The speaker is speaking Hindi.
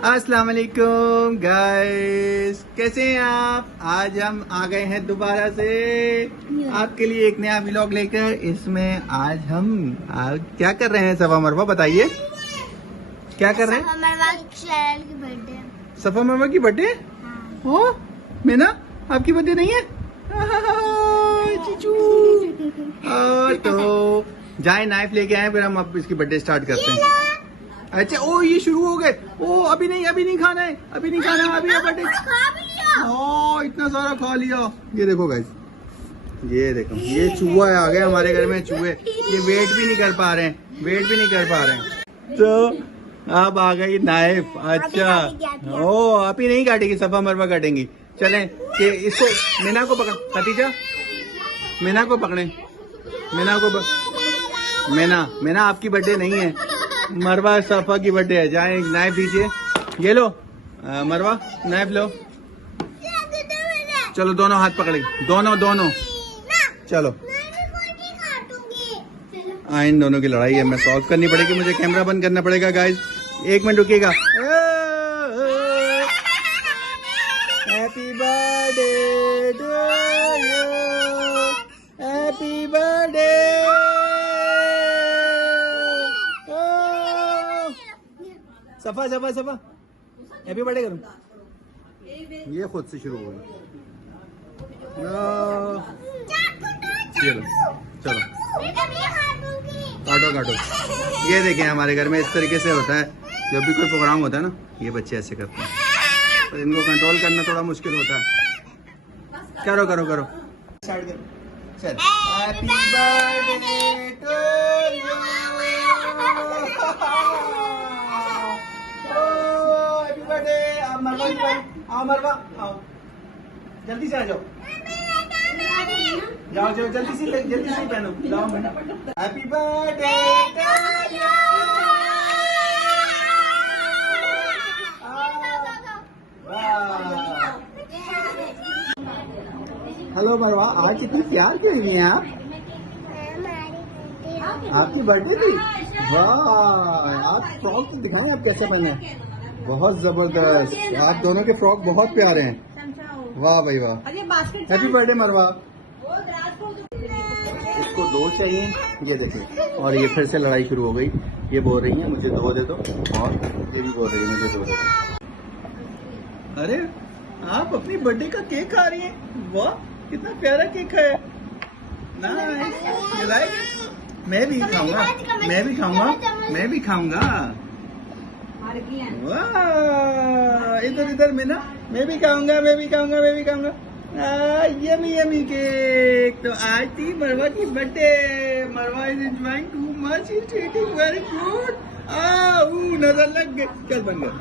अस्सलाम वालेकुम गाइस, कैसे हैं आप। आज हम आ गए हैं दोबारा से आपके लिए एक नया व्लॉग लेकर। इसमें आज हम क्या कर रहे हैं सफा मरवा, बताइए क्या कर रहे हैं। सफा मरवा की बर्थडे हो। मीना आपकी बर्थडे नहीं है। तो जाए नाइफ लेके आए, फिर हम अब इसकी बर्थडे स्टार्ट करते हैं। अच्छा ओ ये शुरू हो गए। ओ अभी नहीं खाना है, अभी नहीं खाना है, अभी बर्थडे। ओ इतना सारा खा लिया। ये देखो गाइस, ये देखो ये चूहा आ गया हमारे घर में। चूहे ये वेट भी नहीं कर पा रहे हैं, तो अब आ गई नाइफ। अच्छा ओ अभी नहीं काटेगी, सफा मरवा काटेंगी। चलें कि इसको मीना को पकड़, खतीजा मीना को पकड़े। मीना आपकी बर्थडे नहीं है, मरवा सफा की बर्थडे है। जाए नाइफ दीजिए, ये लो मरवा नाइफ लो। चलो दोनों हाथ पकड़े, दोनों चलो। इन दोनों की लड़ाई है, मैं सॉल्व करनी पड़ेगी, मुझे कैमरा बंद करना पड़ेगा गाइस। एक मिनट रुकिएगा। Happy birthday to you, happy birthday. सफा हैप्पी बर्थडे करूं। ये खुद से शुरू हो गई। चलो काटो। ये देखें हमारे घर में इस तरीके से होता है, जब भी कोई प्रोग्राम होता है ना, ये बच्चे ऐसे करते हैं, तो इनको कंट्रोल करना थोड़ा मुश्किल होता है। करो चल। हैप्पी बर्थडे टू यू, मरवा आओ, जल्दी से आ जाओ, जाओ जल्दी से पहनो। Happy birthday to you. Hello Marwa, आज इतनी प्यार क्यों हुई है आप। आपकी बर्थडे थी। वाह, आप फ्रॉक दिखाएं, आप कैसे बने। बहुत जबरदस्त, आप दोनों के फ्रॉक बहुत प्यारे हैं। वाह भाई वाह। हैप्पी बर्थडे मरवा। इसको 2 चाहिए, ये देखिए। और ये फिर से लड़ाई शुरू हो गई, ये बोल रही है मुझे 2 दे दो, और ये भी बोल रही है मुझे 2 दे दो। अरे आप अपनी बर्थडे का केक खा रही हैं। वाह कितना प्यारा केक है। नाइस, मैं भी खाऊंगा। वाह इधर मीना, मैं भी खाऊंगा। Yummy cake. तो आज थी मरवा की बर्थडे। मरवा is enjoying too much, is eating very good. नजर लग गई। चल बन गया।